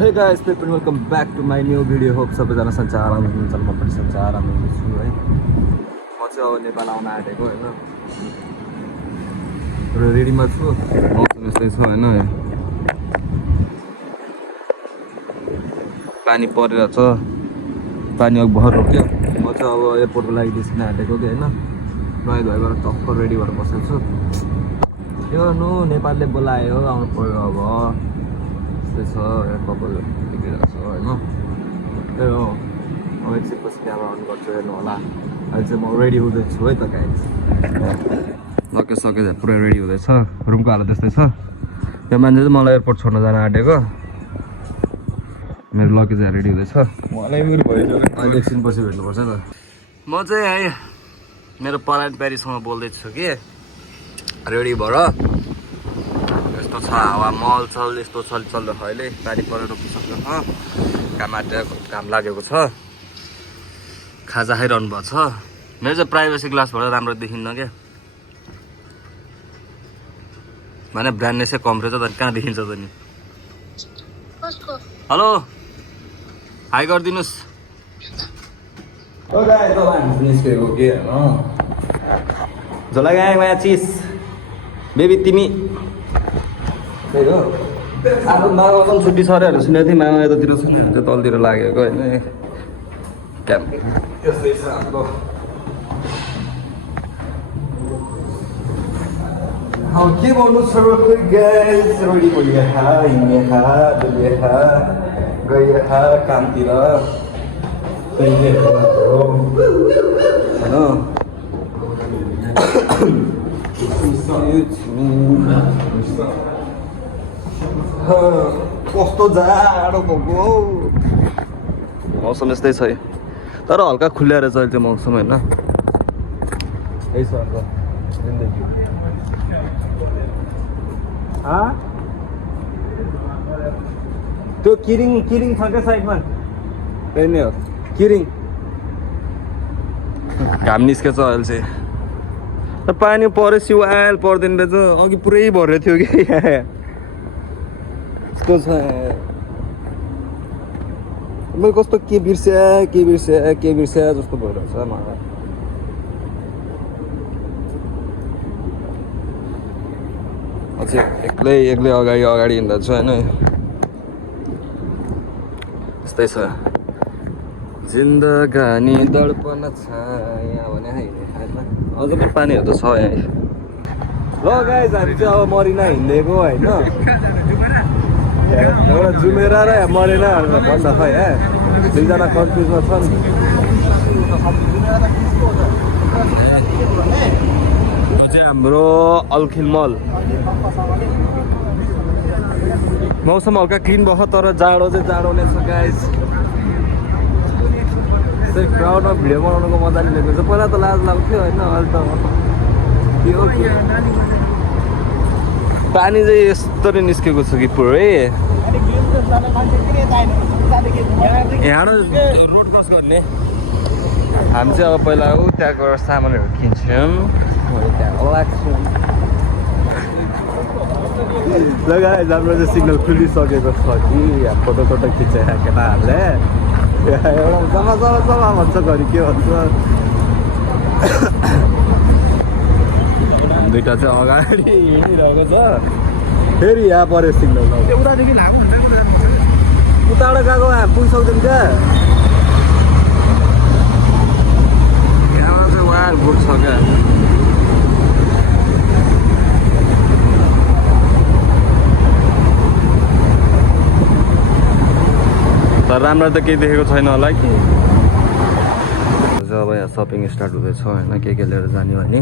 हे guys welcome back to my new video hope सबैजना संसार आराम हुनुहुन्छ म पनि संसार आराम हुन्छु है म चाहिँ अब नेपाल आउन आँटेको होइन र रेडीमा छु मौसम यस्तै छ होइन पानी परेर छ पानी अघि भर रोक्यो म चाहिँ अब एयरपोर्टको लागि निस्किन आँटेको कि होइन नुहाइ धुवाइ गरेर टक्क रेडी भएर बसेको छु यो नेपालले बोलायो आउनु पर्यो अब त्यस्तै छ कपाल बिग्रिरहेको छ होइन त्यही हो अब एकछिनपछि क्यामेरा अन गर्छु हेर्नु होला अहिले चाहिँ म रेडी हुँदैछु है त गाइस सके पुरै रेडी हुँदैछ रुमको हालत त्यस्तै छ यो मान्छे चाहिँ मलाई एयरपोर्ट छोड्न जान आँटेको मेरो लकी चाहिँ रेडी हुँदैछ मलाई मेरो भइसक्यो अहिले एकछिनपछि भेट्नुपर्छ त म चाहिँ है मेरो पलायन प्यारिससँग बोल्दैछु कि रेडी भएर यस्तो छ हावा मलचल यस्तो चल्दैछ अहिले पानी परेर रोकिसक्यो घाम लागेको छ खाजा खाइरहनु भएको छ मेरो चाहिँ प्राइभेसी ग्लासबाट राम्रो देखिन्न क्या माने ब्रान्डनेसै कम रहेछ त कहाँ देखिन्छ त नि हेलो हाई गरिदिनुहोस् निस्केको के झोला गाए माया चिज बेबी तिमी त्यही हो आफ्नो मामा पनि छुट्टी छ अरे सुनेको थिएँ मामा यतातिर छ नि त्यो तलतिर लागेको होइन क्याम्प यस्तै छ हाम्रो के भन्नु छ गाइस रेडी बोलिया खा हिँड्ने खा डुलिया खा गइया खा कामतिर त्यही हो कस्तो जाडो भएको मौसम यस्तै छ तर हल्का खुल्या रहेछ अहिले त्यो मौसम होइन यही छ अन्त जिन्दगी त्यो किरिङ छ क्या साइडमा त्यही नै हो किरिङ घाम निस्केछ अहिले चाहिँ पानी पऱ्यो सिवाल पर्दैन रहेछ अघि पुरै भरेको थियो कि यस्तो छ मैले कस्तो के बिर्स्या जस्तो भइरहेछ मलाई अझै एक्लै अगाडि हिँड्दैछु होइन यस्तै छ जिन्दगानी दर्पण छाया भने अझ पनि पानीहरू त छ यहाँ ल गाइस हामी चाहिँ अब मरिना हिँडेको होइन एउटा जुमेरा र मरेना भन्दा खै दुईजना कन्फ्युजमा छन् यो चाहिँ हाम्रो अल्खिल मल मौसम हल्का क्लिन भयो तर जाडो चाहिँ जाडो नै छ गाइस क्राउडमा भिडियो बनाउनुको मजा नि लिएको छ पहिला त लाज लाग्थ्यो होइन अहिले त के हो के पानी चाहिँ यस्तरी निस्केको छ कि पुरै यहाँ रोड क्रस गर्ने हामी चाहिँ अब पहिला त्यहाँ गएर सामानहरू किन्छौँ त्यहाँ लाग्छौँ जग्गा हाम्रो चाहिँ सिग्नल खुलिसकेको छ कि फोटो खिचेर केटाहरूले एउटा जमा भन्छ घरि के भन्छ दुइटा चाहिँ अगाडि हिँडिरहेको छ फेरि यहाँ पऱ्यो सिग्नल उतादेखि लाग्यो उताबाट गएको पुगिसक्दैन क्या यहाँ चाहिँ वायर बुट छ क्या तर राम्रो त केही देखेको छैन होला कि अब यहाँ सपिङ स्टार्ट हुँदैछ होइन के लिएर जाने भने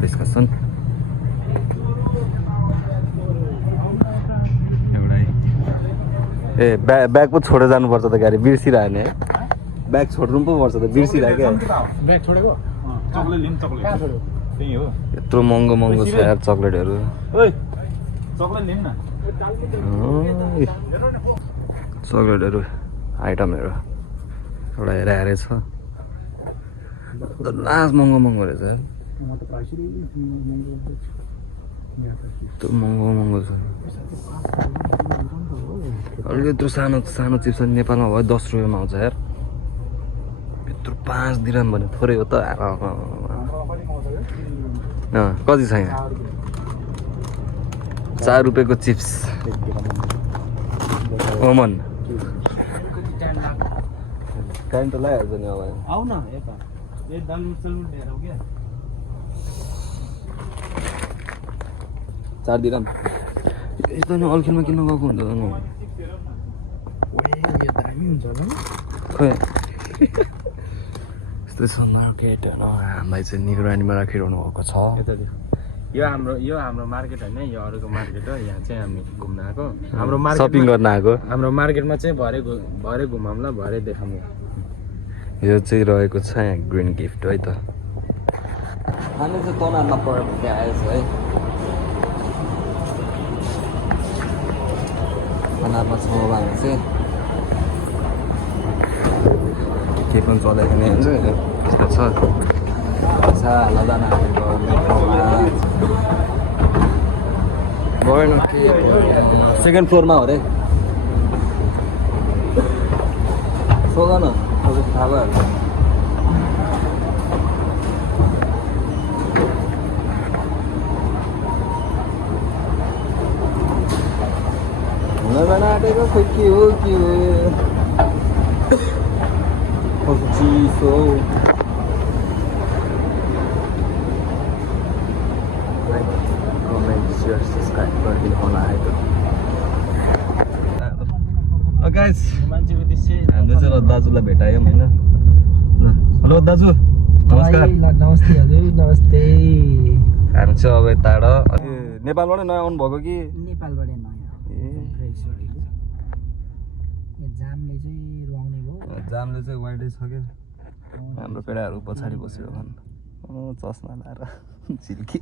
डिस्कसन ए ब्याग पो छोडेर जानुपर्छ त गाडी बिर्सिरह्यो नि है ब्याग छोड्नु पो पर्छ त बिर्सिरह्यो क्या ब्याग छोडेको यत्रो महँगो छ यार चक्लेटहरू चक्लेटहरू आइटमहरू एउटा हेरे छ लास्ट महँगो रहेछ त्यो महँगो छ अलिक यत्रो सानो चिप्स नेपालमा भयो 10 रुपियाँमा आउँछ यार यत्रो 5 दिराम भने थोरै हो त कति छ यहाँ 4 रुपियाँको चिप्स ओमन टाइम त लगाइहाल्छ नि अब आऊ न यता एकदम सलुट हेरौ के 4 दिराम यस्तो नि अल्खिलमा किन्न गएको हुन्छ नि यो दामी हुन्छ होला नि खै यस्तो छ मार्केट हामीलाई चाहिँ निगरानीमा राखिरहनु भएको छ यो हाम्रो मार्केट होइन यो अरूको मार्केट हो यहाँ चाहिँ हामी घुम्न आएको हाम्रो मार्केट सपिङ गर्न आएको हाम्रो मार्केटमा चाहिँ भरे घुमाउँला भरे देखाउँ यो चाहिँ रहेको छ यहाँ ग्रिन गिफ्ट है त हामी चाहिँ तनावमा परेर आएछ है तनावमा छ अब हामी चाहिँ के पनि चलेको नै हुन्छ त्यस्तो छ लदाना गएन सेकेन्ड फ्लोरमा हो रे सोध न थाहा भइहाल्छ हुन आँटेको खोइ के हो चिसो सब्सक्राइब गरिदिनु होला है त गाइस मान्छेको त्यसै हामीले चाहिँ ल दाजुलाई भेटायौँ होइन हेलो दाजु नमस्कार नमस्ते हजुर नमस्ते हामी चाहिँ अब यताबाट नेपालबाटै नयाँ आउनुभएको कि नेपालबाट नयाँ जामले चाहिँ रुवाउने भयो जामले चाहिँ वाइडै छ क्या हाम्रो पेडाहरू पछाडि बसेर भन् चस्मा लाएर झिल्के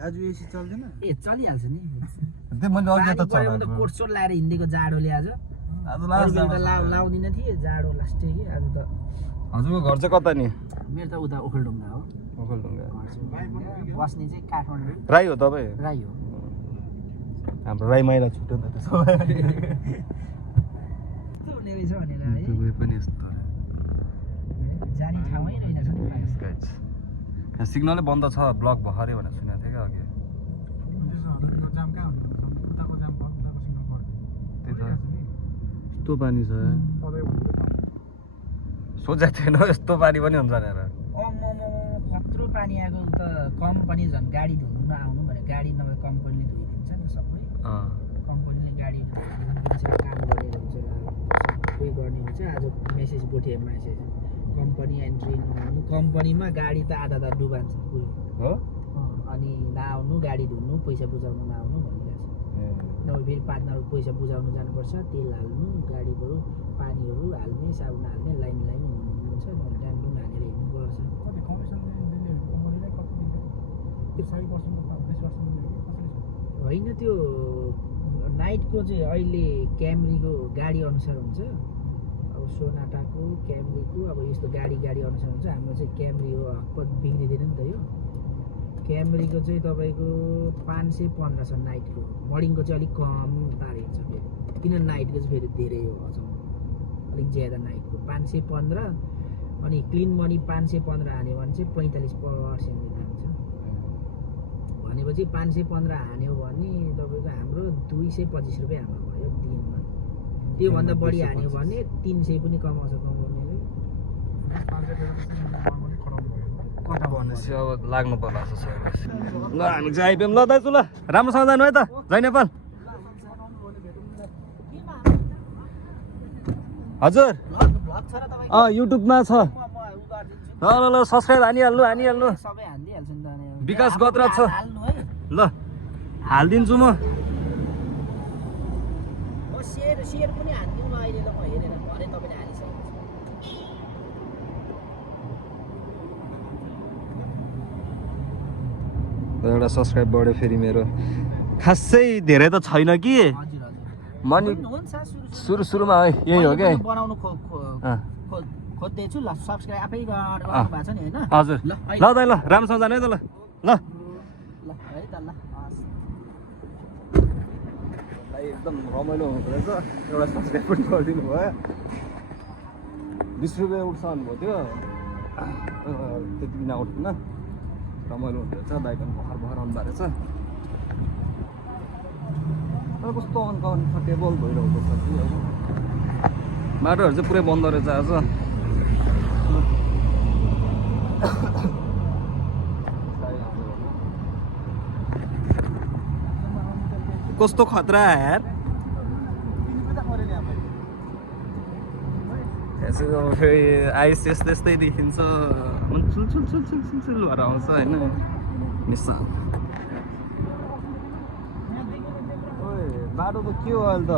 दाजु एसी चल्दैन ए चलिहाल्छ नि त्यो मैले अघि त चलाएको कोटसोट लाएर हिँडेको जाडोले आज लाउँदिन थिएँ जाडो लास्टै कि आज त हजुरको घर चाहिँ कता नि मेरो त उता ओखलढुङ्गा हो ओखलढुङ्गा बस्ने चाहिँ काठमाडौँ राई हो तपाईँ राई हो हाम्रो राई माइला छुट्यो नि त त्यसो भए हुने रहेछ भनेर है दुबई पनि यस्तो जाने ठाउँै रहेनछ नि यहाँ सिग्नलै बन्द छ ब्लक भर्खरै भनेर सुनेको थिएँ क्या अघि यस्तो पानी छ सोचेको थिएन यस्तो पानी पनि हुन्छ भनेर कत्रो पानी आएको त कम्पनी झन् गाडी धुनु नआउनु भने गाडी नभए कम्पनीले धोइदिन्छ नि सबै कम्पनीले गाडी धोइदिन्छ काम गरेर हुन्छ सबै गर्ने हुन्छ आज मेसेज बोटे मेसेज कम्पनी एन्ट्री नआउनु कम्पनीमा गाडी त आधा डुबान्छ हो अनि नआउनु गाडी धुनु पैसा बुझाउनु नआउनु भनिरहेको छ नभए फेरि पार्टनरको पैसा बुझाउनु जानुपर्छ तेल हाल्नु गाडीहरू पानीहरू हाल्ने साबुन हाल्ने लाइन हुन्छ ड्यामडुम हालेर हिँड्नुपर्छ होइन त्यो नाइटको चाहिँ अहिले क्यामरीको गाडी अनुसार हुन्छ अब सोनाटाको क्यामरीको अब यस्तो गाडी अनुसार हुन्छ हाम्रो चाहिँ क्यामरी हो हकपत बिग्रिँदैन नि त यो क्यामरीको चाहिँ तपाईँको 515 छ नाइटको मर्निङको चाहिँ अलिक कम तारिन्छ फेरि किन नाइटको चाहिँ फेरि धेरै हो अझ अलिक ज्यादा नाइटको 515 अनि क्लिन मनी 515 हान्यो भने चाहिँ 45% जान्छ भनेपछि 515 हान्यो भने तपाईँको हाम्रो 225 रुपियाँ हाम्रो भयो दिनमा त्योभन्दा बढी हान्यो भने 300 पनि कमाउँछ कमाउनेले भनेपछि अब लाग्नु पर्ला जस्तो छ ल हामी चाहिँ आइपुग्यौँ ल दाजु ल राम्रोसँग जानु है त जय नेपाल हजुर युट्युबमा छ ल ल ल सब्सक्राइब हानिहाल्नु सबै हान्दिहाल्छु नि त विकास गत्र छ ल हालिदिन्छु म सेयर पनि हान्दिउँ न अहिले ल म हेरेर भने तपाईँले हालिसक्नु एउटा सब्सक्राइब बढ्यो फेरि मेरो खासै धेरै त छैन कि म नि सुरुमा यही हो क्या बनाउनु खोज्दैछु ल सब्सक्राइब आफै गर्नु भएको छ नि होइन हजुर ल दाइ ल राम्रोसँग जानु है त ल ल है त ल भाइ एकदम रमाइलो हुँदो रहेछ एउटा सब्सक्राइब पनि गरिदिनु भयो 20 रुपियाँ उठ्छ भन्नुभयो त्यो त्यति बिना उठ्दैन रमाइलो हुँदो रहेछ दाइ पनि भर्खर भर्खर आउनु भएको रहेछ तर कस्तो अनकम्फर्टेबल भइरहेको छ कि होइन बाटोहरू चाहिँ पुरै बन्द रहेछ आज कस्तो खतरा यार फेरि आइस यस्तै देखिन्छ चुल भएर आउँछ होइन निस्सा बाटो त के हो अहिले त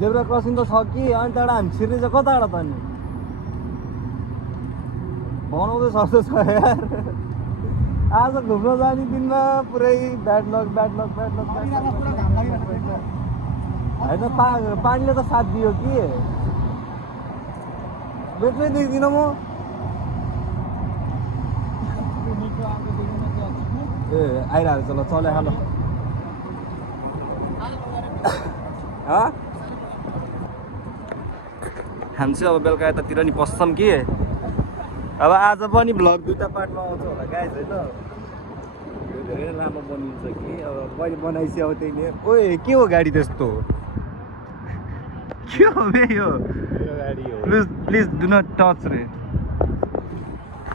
जेब्रा क्रसिङ त छ कि अनि त्यहाँबाट हामी छिर्ने चाहिँ कताबाट त नि बनाउँदै सक्छ यार आज घुम्न जाने दिनमा पुरै ब्याड लक होइन पानीले त साथ दियो कि मेट्रै देख्दिनँ म ए आइरहेको छ ल चले हाल हामी चाहिँ अब बेलुका यतातिर नि पस्छौँ कि अब आज पनि भ्लग 2टा पार्टमा आउँछ होला गाइज होइन धेरै लामो बनिन्छ कि अब मैले बनाइसकेँ अब त्यही ओए के हो गाडी त्यस्तो के हो बे यो गाडी हो प्लिज डु नट टच रे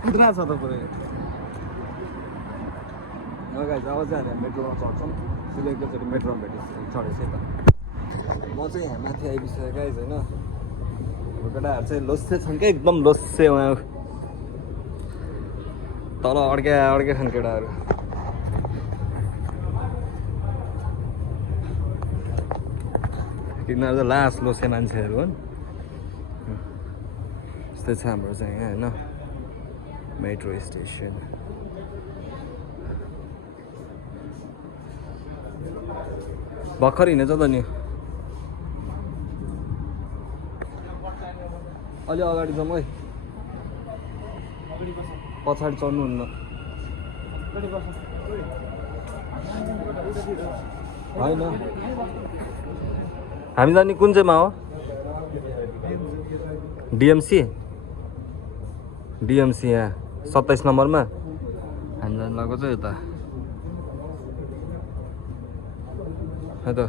कुद्रा छ त पुरै गाइज अब चाहिँ हामी मेट्रोमा चढ्छौँ सिधै एकैचोटि मेट्रोमा चढेछ त म चाहिँ यहाँ माथि आइपुगेँ गाइज होइन केटाहरू चाहिँ लोस्से छन् क्या एकदम लोस्से उहाँ तल अड्क्या छन् केटाहरू तिनीहरू चाहिँ लास्ट लोसे मान्छेहरू हुन् यस्तै छ हाम्रो चाहिँ यहाँ होइन मेट्रो स्टेसन भर्खर हिँडेछ त नि अलि अगाडि जाउँ है पछाडि चढ्नुहुन्न होइन हामी जाने कुन चाहिँमा हो डिएमसी यहाँ 27 नम्बरमा हामी जानु लगाएको छ यता है त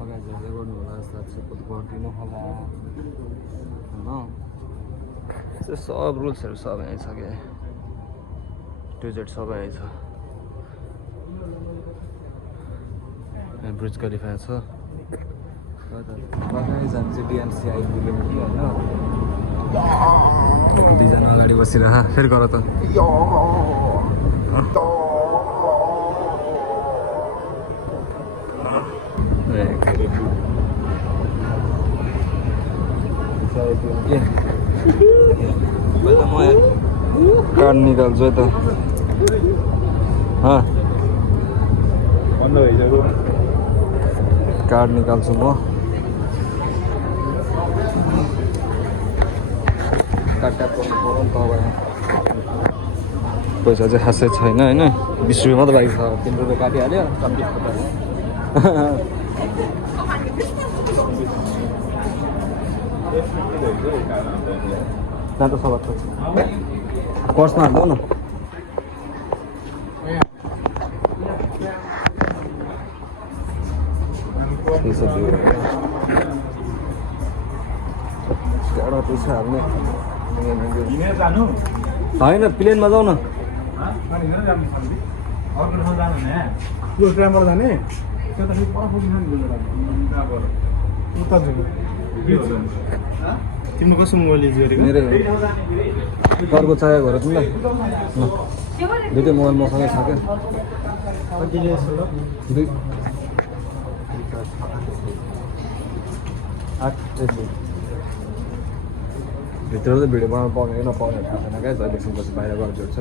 अगाडि जाँदै गर्नु होला साथी गरिदिनु होला होइन त्यो सब रुल्सहरू सब यहीँ छ क्या टु जेड सबै यहीँ छ यहाँ ब्रिज क्वालिफायर छ अगाडि जानु चाहिँ डिएमसी आइपुग्यो होइन दुईजना अगाडि बसिरह फेरि गर त पहिला म कार्ड निकाल्छु है त बन्द भइसक्यो कार्ड निकाल्छु म कार्ड ट्याप गर्नु पऱ्यो नि त अब पैसा चाहिँ खासै छैन होइन 20 रुपियाँ मात्रै बाँकी छ 3 रुपियाँ काटिहाल्यो कम्ती जाँदा सबै पर्समा हाल्नु न पैसा हाल्ने होइन प्लेनमा जाऊ न तिम्रो कसो मोबाइल युज गरेको मेरो घरको चाहिएको घर तिमीलाई दुइटै मोबाइल मसँगै छ क्या दुई भित्र चाहिँ भिडियो बनाउनु पाउने नपाउने थाहा छैन क्या जहिलेसम्म पछि बाहिर गएर जोड्छ